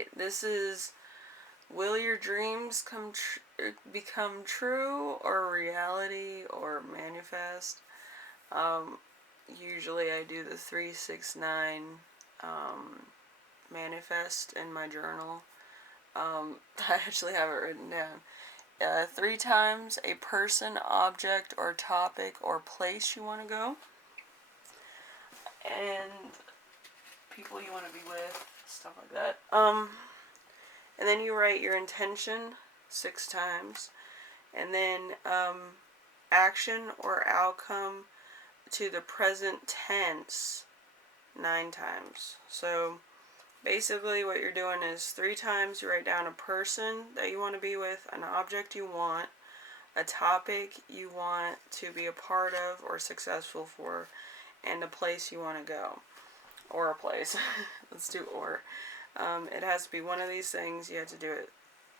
Alright, this is, will your dreams become true or reality or manifest? Usually I do the 369 manifest in my journal. I actually have it written down. 3 times a person, object, or topic or place you want to go, and people you want to be with, stuff like that. And then you write your intention 6 times, and then action or outcome to the present tense 9 times. So basically what you're doing is 3 times you write down a person that you want to be with, an object you want, a topic you want to be a part of or successful for, and a place you want to go. Or a place. Let's do or. It has to be one of these things. You have to do it.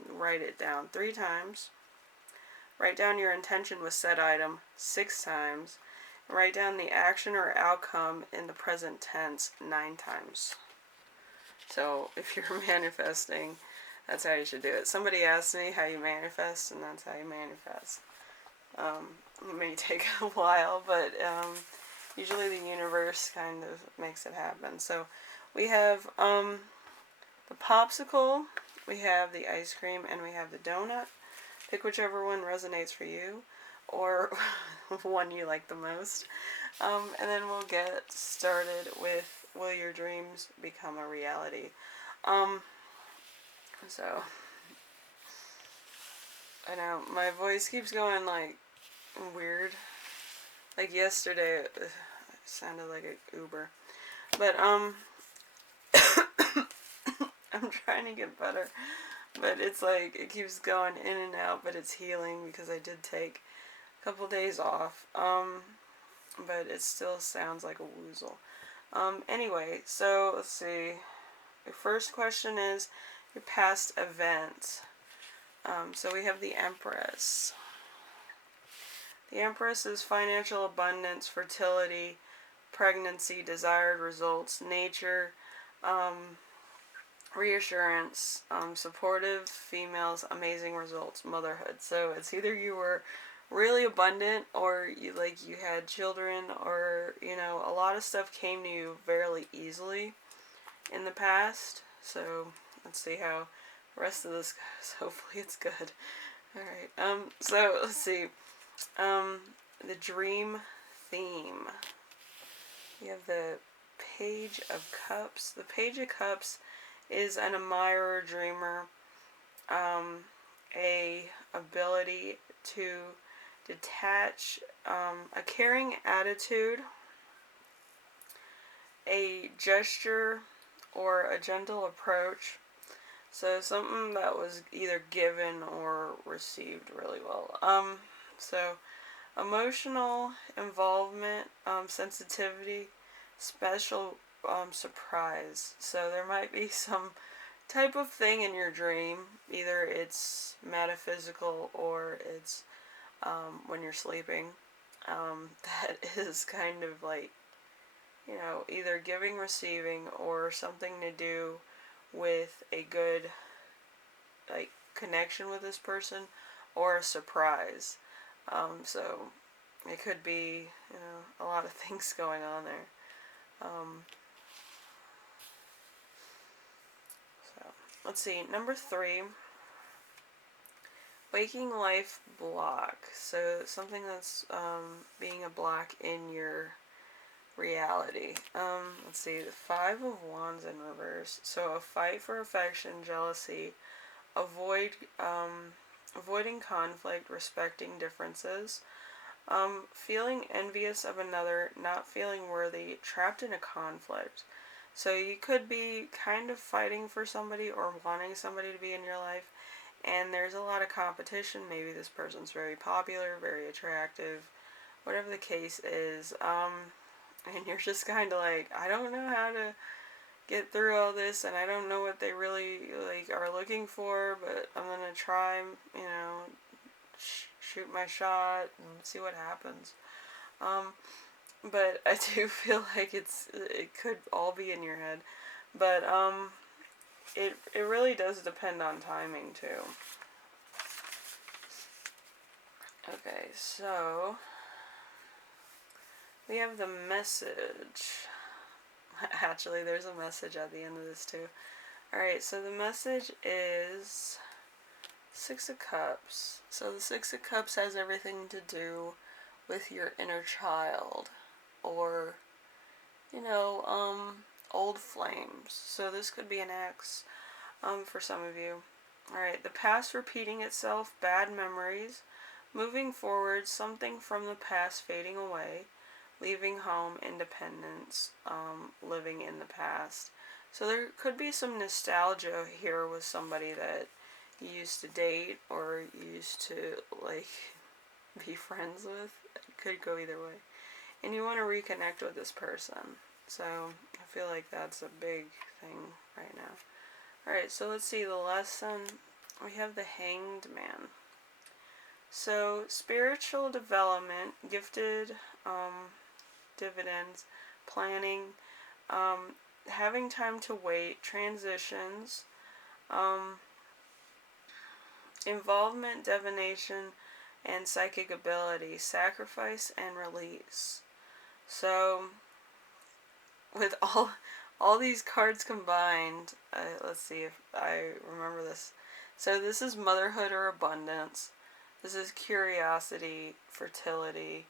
Write it down 3 times. Write down your intention with said item 6 times. Write down the action or outcome in the present tense 9 times. So if you're manifesting, that's how you should do it. Somebody asked me how you manifest, and that's how you manifest. It may take a while, but usually the universe kind of makes it happen. So we have the popsicle, we have the ice cream, and we have the donut. Pick whichever one resonates for you, or one you like the most. And then we'll get started with, will your dreams become a reality? So, I know, my voice keeps going, like, weird. Like yesterday, it sounded like an Uber. But, I'm trying to get better. But it's like, it keeps going in and out, but it's healing because I did take a couple days off. But it still sounds like a woozle. Anyway, so let's see. Your first question is your past event. So we have the Empress. The Empress is financial abundance, fertility, pregnancy, desired results, nature, reassurance, supportive females, amazing results, motherhood. So it's either you were really abundant, or you had children, or a lot of stuff came to you fairly easily in the past. So let's see how the rest of this goes. Hopefully it's good. Alright, so let's see. The dream theme. You have the Page of Cups. The Page of Cups is an admirer, dreamer, a ability to detach, a caring attitude, a gesture or a gentle approach. So something that was either given or received really well. So emotional involvement, sensitivity, special surprise. So there might be some type of thing in your dream. Either it's metaphysical or it's when you're sleeping. That is kind of like, either giving, receiving, or something to do with a good, like, connection with this person, or a surprise. So it could be, a lot of things going on there. So let's see. Number 3, waking life block. So something that's being a block in your reality. Let's see, the 5 of Wands in reverse. So a fight for affection, jealousy, avoiding conflict, respecting differences, feeling envious of another, not feeling worthy, trapped in a conflict. So you could be kind of fighting for somebody or wanting somebody to be in your life, and there's a lot of competition. Maybe this person's very popular, very attractive, whatever the case is. And you're just kind of like, I don't know how to get through all this, and I don't know what they really are looking for, but I'm gonna try, shoot my shot and see what happens. But I do feel like it could all be in your head. But it really does depend on timing too. Okay, so we have the message. Actually, there's a message at the end of this too. Alright, so the message is Six of Cups. So the Six of Cups has everything to do with your inner child, or, you know, old flames. So this could be an ex, for some of you. Alright, the past repeating itself, bad memories. Moving forward, something from the past fading away. Leaving home, independence, living in the past. So there could be some nostalgia here with somebody that you used to date or you used to, like, be friends with. It could go either way. And you want to reconnect with this person. So I feel like that's a big thing right now. Alright, so let's see the lesson. We have the Hanged Man. So spiritual development, gifted dividends, planning, having time to wait, transitions, involvement, divination, and psychic ability, sacrifice and release. So with all these cards combined, let's see if I remember this. So this is motherhood or abundance. This is curiosity, fertility,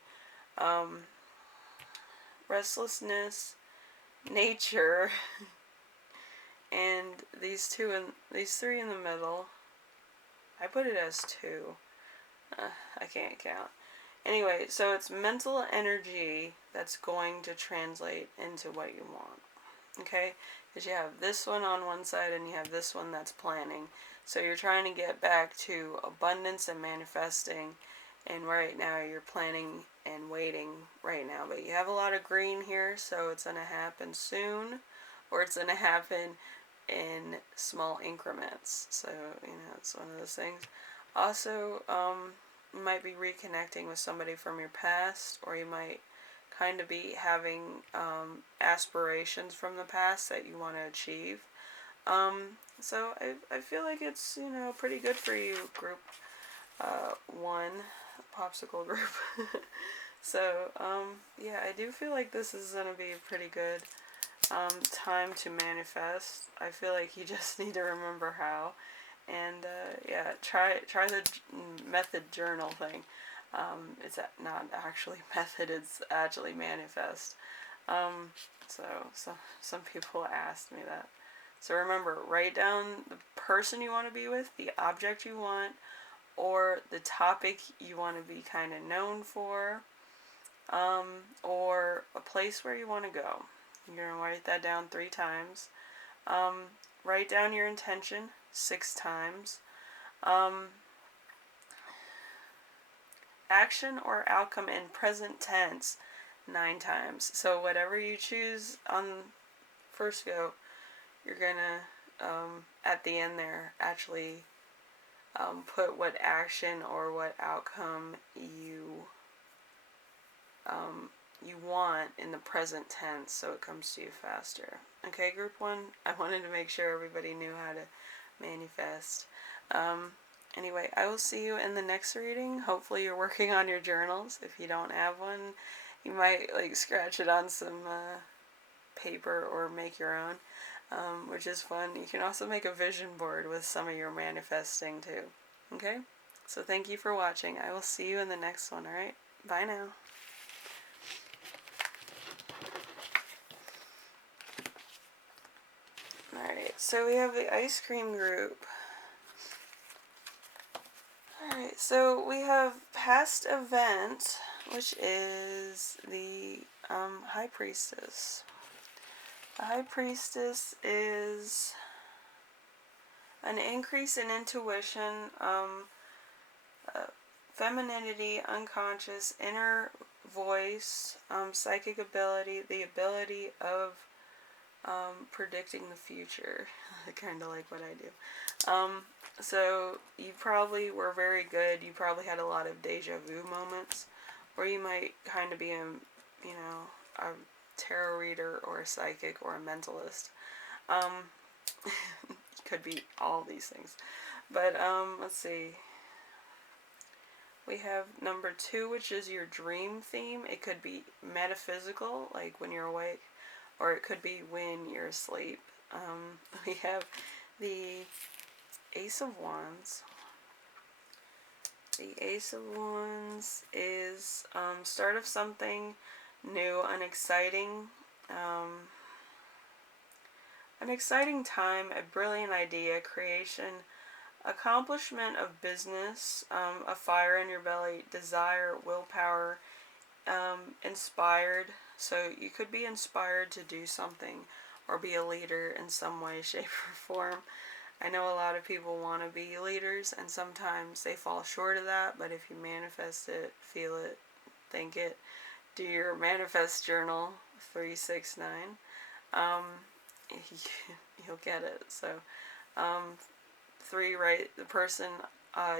restlessness, nature, and these three in the middle. I put it as two. I can't count. Anyway, so it's mental energy that's going to translate into what you want. Okay? Because you have this one on one side and you have this one that's planning. So you're trying to get back to abundance and manifesting. And right now you're planning and waiting right now. But you have a lot of green here, so it's going to happen soon. Or it's going to happen in small increments. So, you know, it's one of those things. Also, you might be reconnecting with somebody from your past, or you might kind of be having aspirations from the past that you want to achieve. So I feel like it's, you know, pretty good for you, group 1, Popsicle group. So, yeah, I do feel like this is going to be pretty good time to manifest. I feel like you just need to remember how. And, yeah, try the method journal thing. It's not actually method, it's actually manifest. So some people asked me that. So remember, write down the person you want to be with, the object you want, or the topic you want to be kind of known for, or a place where you want to go. You're going to write that down 3 times. Write down your intention 6 times. Action or outcome in present tense 9 times. So whatever you choose on first go, you're gonna at the end there actually put what action or what outcome you want in the present tense, so it comes to you faster. Okay, group 1, I wanted to make sure everybody knew how to manifest. Anyway, I will see you in the next reading. Hopefully you're working on your journals. If you don't have one, you might like scratch it on some paper or make your own, which is fun. You can also make a vision board with some of your manifesting too. Okay? So thank you for watching. I will see you in the next one, alright? Bye now. Alright, so we have the ice cream group. Alright, so we have past event, which is the High Priestess. The High Priestess is an increase in intuition, femininity, unconscious, inner voice, psychic ability, the ability of predicting the future. Kind of like what I do. So you probably were very good. You probably had a lot of deja vu moments, or you might kind of be a tarot reader or a psychic or a mentalist. could be all these things. But, let's see. We have number 2, which is your dream theme. It could be metaphysical, like when you're awake, or it could be when you're asleep. We have the Ace of Wands. The Ace of Wands is start of something new, an exciting time, a brilliant idea, creation, accomplishment of business, a fire in your belly, desire, willpower, inspired. So you could be inspired to do something or be a leader in some way, shape, or form. I know a lot of people want to be leaders, and sometimes they fall short of that, but if you manifest it, feel it, think it, do your manifest journal, 369, you'll get it. So, 3, right, the person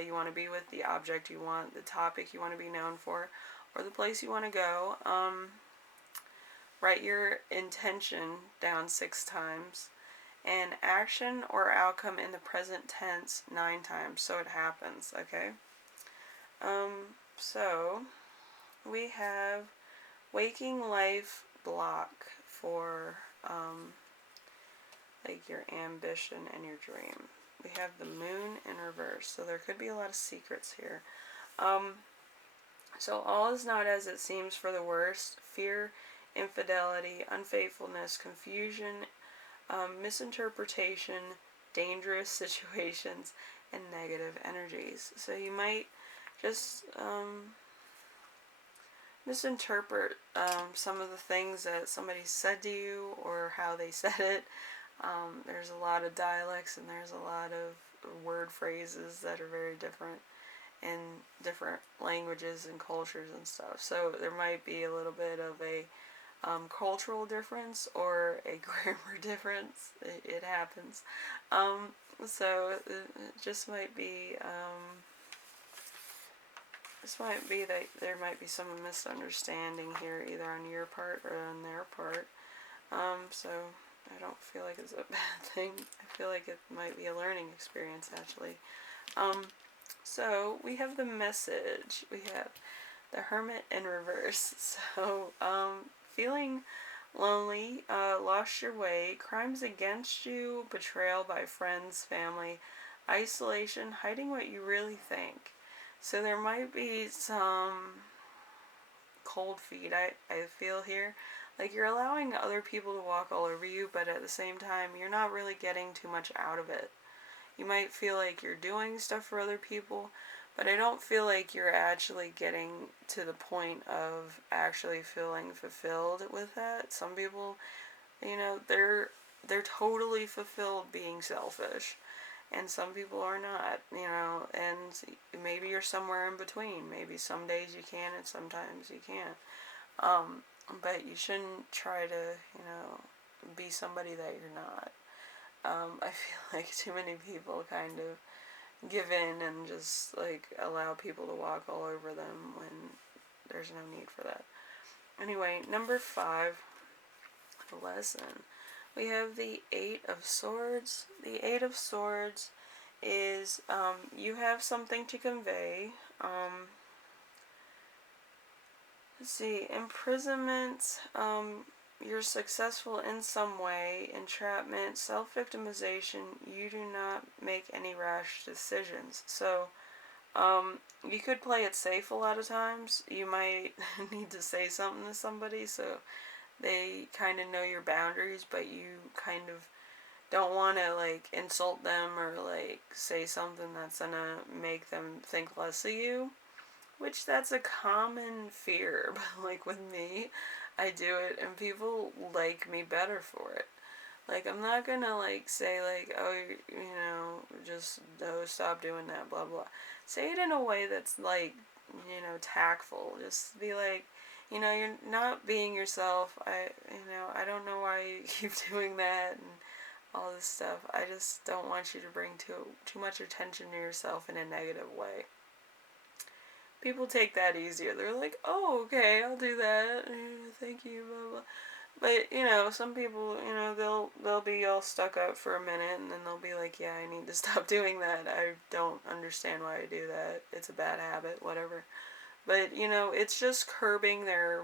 you want to be with, the object you want, the topic you want to be known for, or the place you want to go. Write your intention down 6 times. And action or outcome in the present tense 9 times, so it happens, okay? So we have waking life block for like your ambition and your dream. We have the moon in reverse, so there could be a lot of secrets here. So all is not as it seems for the worst. Fear, infidelity, unfaithfulness, confusion, misinterpretation, dangerous situations, and negative energies. So you might just misinterpret some of the things that somebody said to you or how they said it. There's a lot of dialects and there's a lot of word phrases that are very different in different languages and cultures and stuff. So there might be a little bit of a cultural difference or a grammar difference. It happens. So it just might be that there might be some misunderstanding here, either on your part or on their part. So I don't feel like it's a bad thing. I feel like it might be a learning experience, actually. So we have the message. We have the Hermit in reverse. So feeling lonely, lost your way, crimes against you, betrayal by friends, family, isolation, hiding what you really think. So there might be some cold feet, I feel here. Like you're allowing other people to walk all over you, but at the same time, you're not really getting too much out of it. You might feel like you're doing stuff for other people, but I don't feel like you're actually getting to the point of actually feeling fulfilled with that. Some people, they're totally fulfilled being selfish, and some people are not, and maybe you're somewhere in between. Maybe some days you can and sometimes you can't. But you shouldn't try to, be somebody that you're not. I feel like too many people kind of give in and just like allow people to walk all over them when there's no need for that. Anyway, number 5, the lesson. We have the 8 of Swords. The 8 of Swords is you have something to convey. Let's see, imprisonment, you're successful in some way, entrapment, self-victimization, you do not make any rash decisions. So, you could play it safe a lot of times. You might need to say something to somebody so they kind of know your boundaries, but you kind of don't want to, like, insult them or, like, say something that's gonna make them think less of you. Which that's a common fear, but like with me, I do it and people like me better for it. Like I'm not gonna like say like, oh, just stop doing that, blah blah. Say it in a way that's like, tactful. Just be like, you're not being yourself. I don't know why you keep doing that and all this stuff. I just don't want you to bring too much attention to yourself in a negative way. People take that easier. They're like, oh, okay, I'll do that. Thank you, blah, blah. But you know, some people, you know, they'll be all stuck up for a minute, and then they'll be like, "Yeah, I need to stop doing that. I don't understand why I do that. It's a bad habit, whatever." But you know, it's just curbing their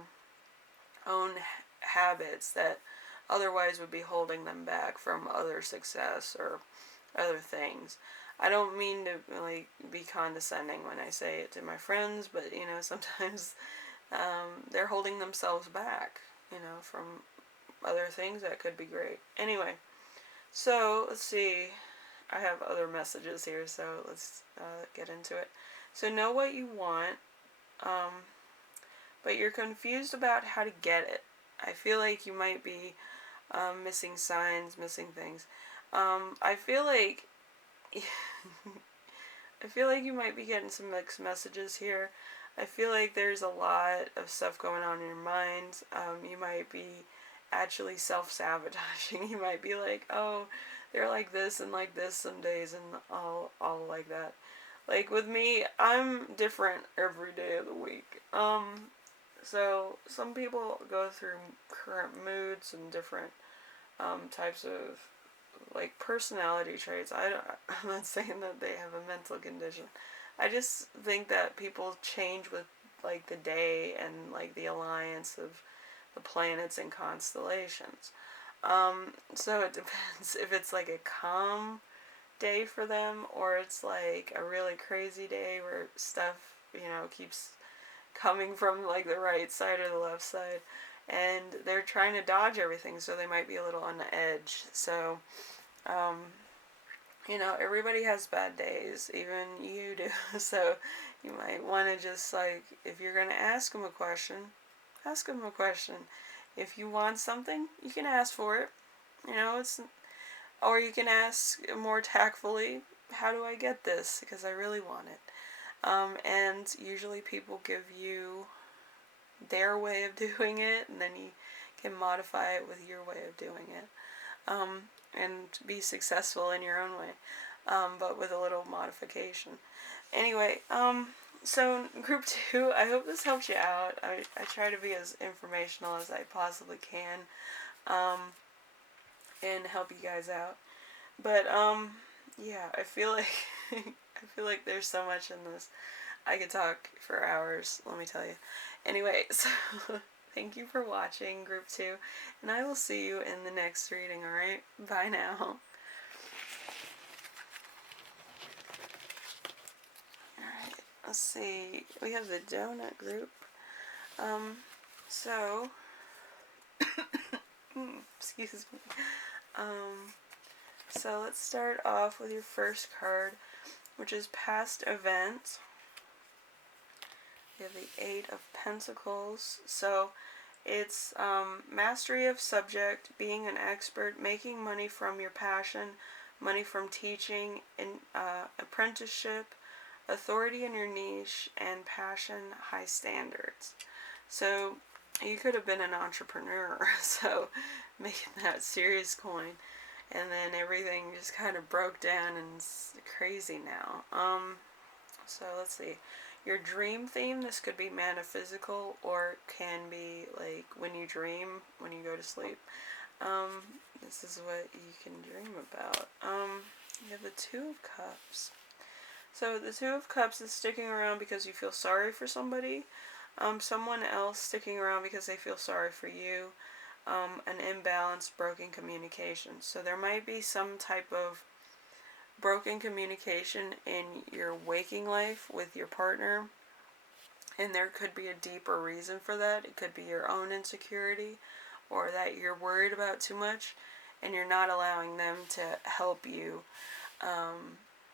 own habits that otherwise would be holding them back from other success or other things. I don't mean to like be condescending when I say it to my friends, but you know, sometimes they're holding themselves back, you know, from other things that could be great. Anyway, so let's see. I have other messages here, so let's get into it. So know what you want, um, but you're confused about how to get it. I feel like you might be missing signs, missing things. I feel like I feel like you might be getting some mixed messages here. I feel like there's a lot of stuff going on in your mind. You might be actually self-sabotaging. You might be like, oh, they're like this and like this some days and all like that. Like with me, I'm different every day of the week. So some people go through current moods and different types of like personality traits. I'm not saying that they have a mental condition. I just think that people change with like the day and like the alliance of the planets and constellations. So it depends if it's like a calm day for them or it's like a really crazy day where stuff, you know, keeps coming from like the right side or the left side and they're trying to dodge everything, so they might be a little on the edge. So um, you know, everybody has bad days, even you do. So you might want to just like, if you're going to ask them a question, ask them a question. If you want something, you can ask for it. You know, or you can ask more tactfully, how do I get this? Because I really want it. And usually people give you their way of doing it, and then you can modify it with your way of doing it. And be successful in your own way, but with a little modification. Anyway, so group 2, I hope this helps you out. I try to be as informational as I possibly can, and help you guys out. But, yeah, I feel like, I feel like there's so much in this. I could talk for hours, let me tell you. Anyway, so thank you for watching Group 2, and I will see you in the next reading, alright? Bye now. Alright, let's see. We have the donut group. So, excuse me. So let's start off with your first card, which is past event. We have the 8 of Pentacles. So it's mastery of subject, being an expert, making money from your passion, money from teaching, apprenticeship, authority in your niche, and passion, high standards. So you could have been an entrepreneur, so making that serious coin. And then everything just kind of broke down and it's crazy now. So let's see. Your dream theme, this could be metaphysical or it can be like when you dream, when you go to sleep. This is what you can dream about. You have the 2 of Cups. So the 2 of Cups is sticking around because you feel sorry for somebody. Someone else sticking around because they feel sorry for you. An imbalanced, broken communication. So there might be some type of broken communication in your waking life with your partner, and there could be a deeper reason for that. It could be your own insecurity, or that you're worried about too much and you're not allowing them to help you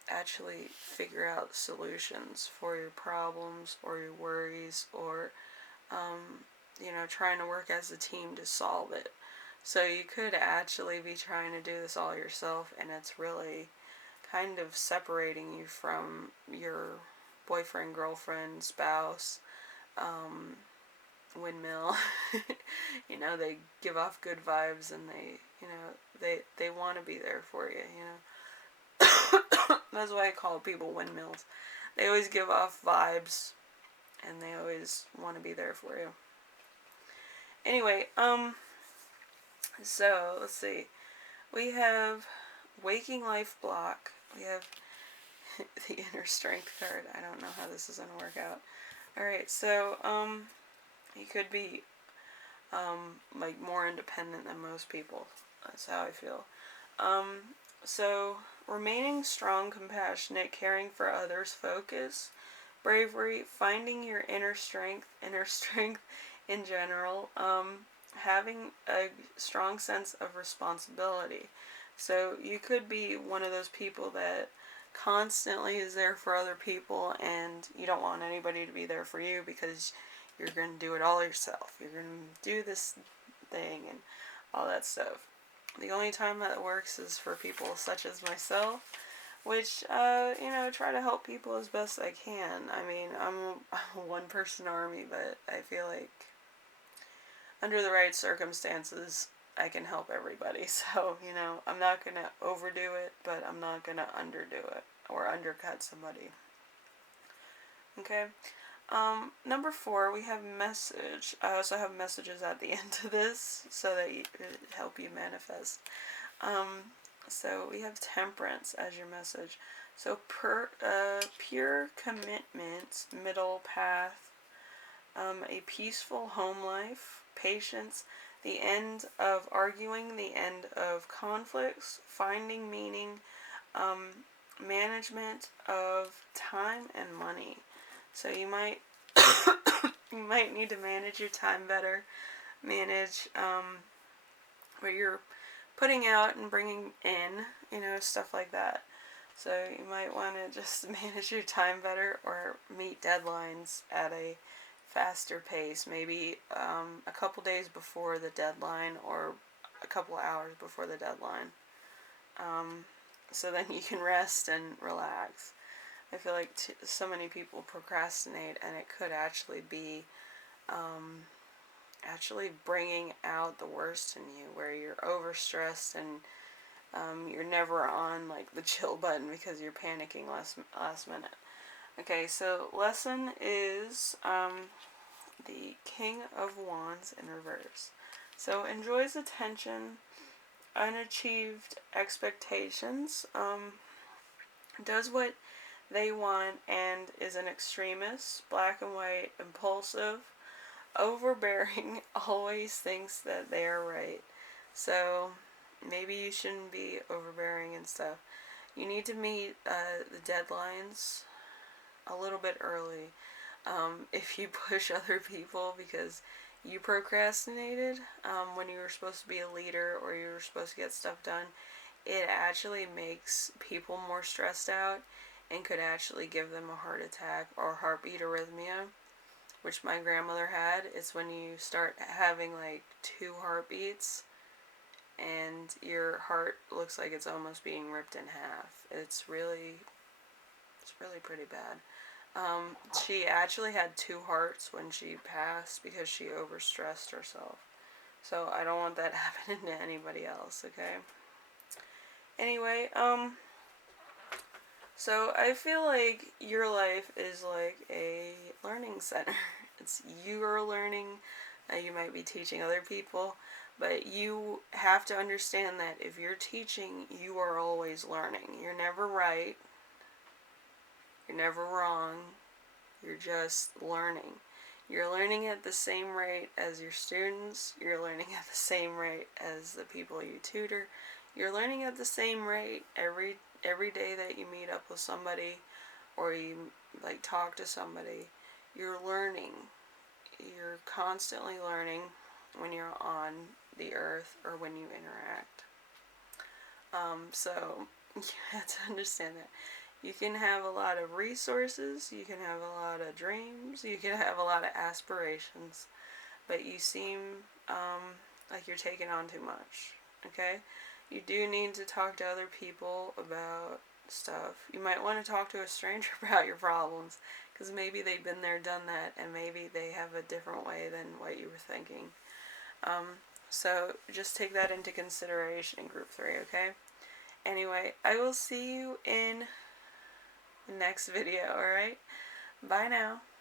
actually figure out solutions for your problems or your worries, or you know, trying to work as a team to solve it. So you could actually be trying to do this all yourself, and it's really kind of separating you from your boyfriend, girlfriend, spouse, windmill. You know, they give off good vibes, and you know, they want to be there for you, you know. That's why I call people windmills. They always give off vibes, and they always want to be there for you. Anyway, So, let's see. We have Waking Life block. We have the Inner Strength card. I don't know how this is going to work out. Alright, so, you could be, like, more independent than most people. That's how I feel. So, remaining strong, compassionate, caring for others, focus, bravery, finding your inner strength in general, having a strong sense of responsibility. So you could be one of those people that constantly is there for other people and you don't want anybody to be there for you because you're going to do it all yourself. You're going to do this thing and all that stuff. The only time that works is for people such as myself, which, try to help people as best I can. I mean, I'm a one-person army, but I feel like under the right circumstances, I can help everybody. So, I'm not going to overdo it, but I'm not going to underdo it or undercut somebody. Okay? Number 4, we have message. I also have messages at the end of this so that it help you manifest. So we have temperance as your message. So pure commitment, middle path, a peaceful home life, patience, the end of arguing, the end of conflicts, finding meaning, management of time and money. So you might you might need to manage your time better, manage what you're putting out and bringing in, stuff like that. So you might want to just manage your time better or meet deadlines at a faster pace, maybe a couple days before the deadline or a couple hours before the deadline. So then you can rest and relax. I feel like so many people procrastinate and it could actually be actually bringing out the worst in you, where you're overstressed and you're never on like the chill button because you're panicking last minute. Okay, so lesson is the King of Wands in reverse. So enjoys attention, unachieved expectations, does what they want and is an extremist, black and white, impulsive, overbearing, always thinks that they are right. So maybe you shouldn't be overbearing and stuff. You need to meet the deadlines a little bit early. If you push other people because you procrastinated when you were supposed to be a leader or you were supposed to get stuff done, it actually makes people more stressed out and could actually give them a heart attack or heartbeat arrhythmia, which my grandmother had. It's when you start having like 2 heartbeats and your heart looks like it's almost being ripped in half. It's really pretty bad. She actually had 2 hearts when she passed because she overstressed herself. So I don't want that happening to anybody else, okay? Anyway, so I feel like your life is like a learning center. It's you are learning. You might be teaching other people, but you have to understand that if you're teaching, you are always learning. You're never right. You're never wrong. You're just learning. You're learning at the same rate as your students. You're learning at the same rate as the people you tutor. You're learning at the same rate every day that you meet up with somebody or you like talk to somebody. You're learning. You're constantly learning when you're on the earth or when you interact. So you have to understand that. You can have a lot of resources, you can have a lot of dreams, you can have a lot of aspirations, but you seem like you're taking on too much, okay? You do need to talk to other people about stuff. You might want to talk to a stranger about your problems, because maybe they've been there, done that, and maybe they have a different way than what you were thinking. So just take that into consideration in group 3, okay? Anyway, I will see you in the next video, alright? Bye now.